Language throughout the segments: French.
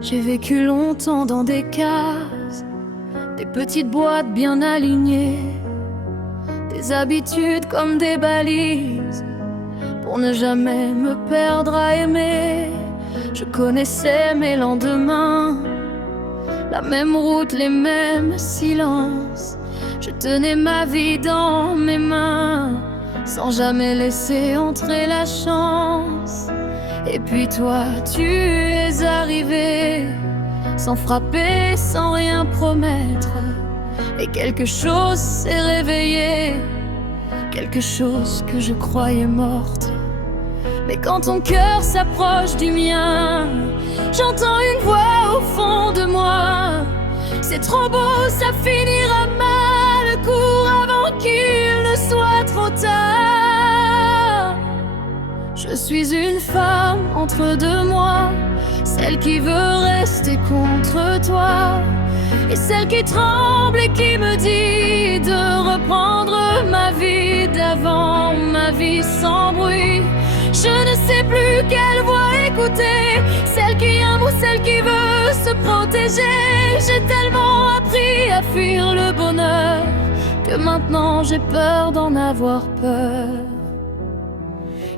J'ai vécu longtemps dans des cases, des petites boîtes bien alignées, des habitudes comme des balises pour ne jamais me perdre à aimer. Je connaissais mes lendemains, la même route, les mêmes silences. Je tenais ma vie dans mes mains, sans jamais laisser entrer la chance. Et puis toi, tu es arrivé, sans frapper, sans rien promettre. Et quelque chose s'est réveillé, quelque chose que je croyais morte. Mais quand ton cœur s'approche du mien, j'entends une voix au fond de moi. C'est trop beau, ça finira mal, cours avant qu'il ne soit trop tard. Je suis une femme entre deux mois, celle qui veut rester contre toi, et celle qui tremble et qui me dit de reprendre ma vie d'avant, ma vie sans bruit. Je ne sais plus quelle voix écouter, celle qui aime ou celle qui veut se protéger. J'ai tellement appris à fuir le bonheur que maintenant j'ai peur d'en avoir peur.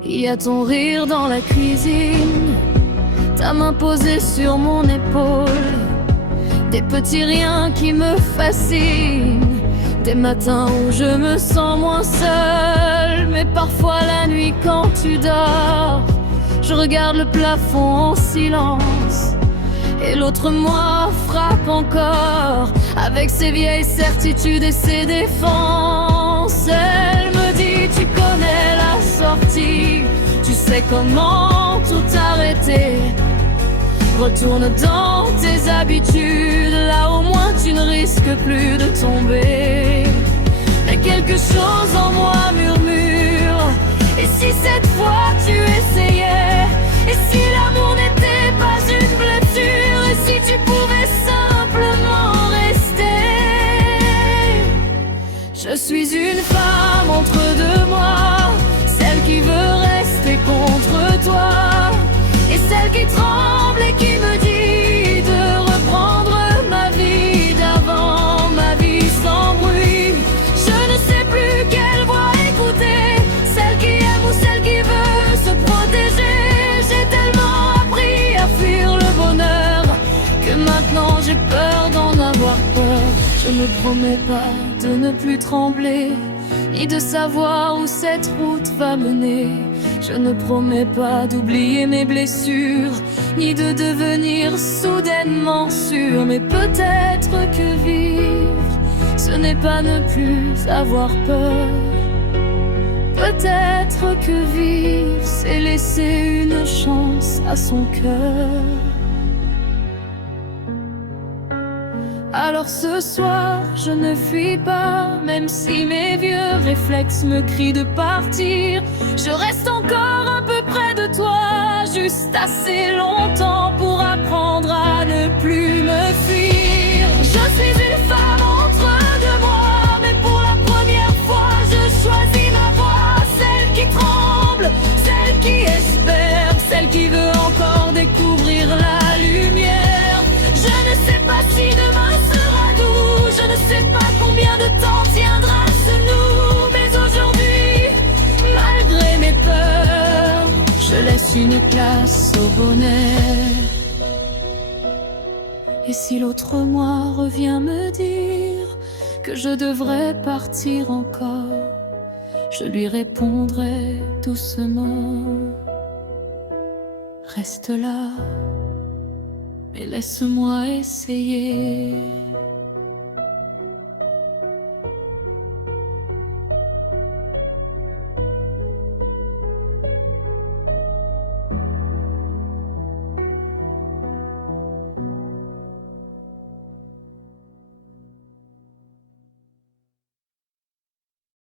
Il y a ton rire dans la cuisine, ta main posée sur mon épaule, des petits riens qui me fascinent, des matins où je me sens moins seule. Mais parfois la nuit quand tu dors, je regarde le plafond en silence, et l'autre moi frappe encore avec ses vieilles certitudes et ses défenses. Elle me dit tu connais la sortie, tu sais comment tout arrêter. Retourne dans tes habitudes, là au moins tu ne risques plus de tomber. Mais quelque chose en moi murmure, et si cette fois tu essayais? Et si l'amour n'était pas une blessure? Et si tu pouvais simplement rester? Je suis une femme entre deux mois, celle qui veut rester contre toi, et celle qui tremble et qui me dit de reprendre ma vie d'avant, ma vie sans bruit. Je ne sais plus quelle voix écouter, celle qui aime ou celle qui veut se protéger. J'ai tellement appris à fuir le bonheur que maintenant j'ai peur d'en avoir peur. Je ne promets pas de ne plus trembler, ni de savoir où cette route va mener. Je ne promets pas d'oublier mes blessures, ni de devenir soudainement sûr. Mais peut-être que vivre, ce n'est pas ne plus avoir peur. Peut-être que vivre, c'est laisser une chance à son cœur. Alors ce soir, je ne fuis pas, même si mes vieux réflexes me crient de partir. Je reste encore un peu près de toi, juste assez longtemps pour apprendre à ne plus me fuir. Je suis une femme entre deux mois, mais pour la première fois, je choisis ma voie. Celle qui tremble, celle qui espère, celle qui veut encore découvrir la lumière. Je ne sais pas si demain sera doux, je ne sais pas combien de temps tiendra ce nous. Mais aujourd'hui, malgré mes peurs, je laisse une place au bonheur. Et si l'autre moi revient me dire que je devrais partir encore, je lui répondrai doucement: reste là, mais laisse-moi essayer.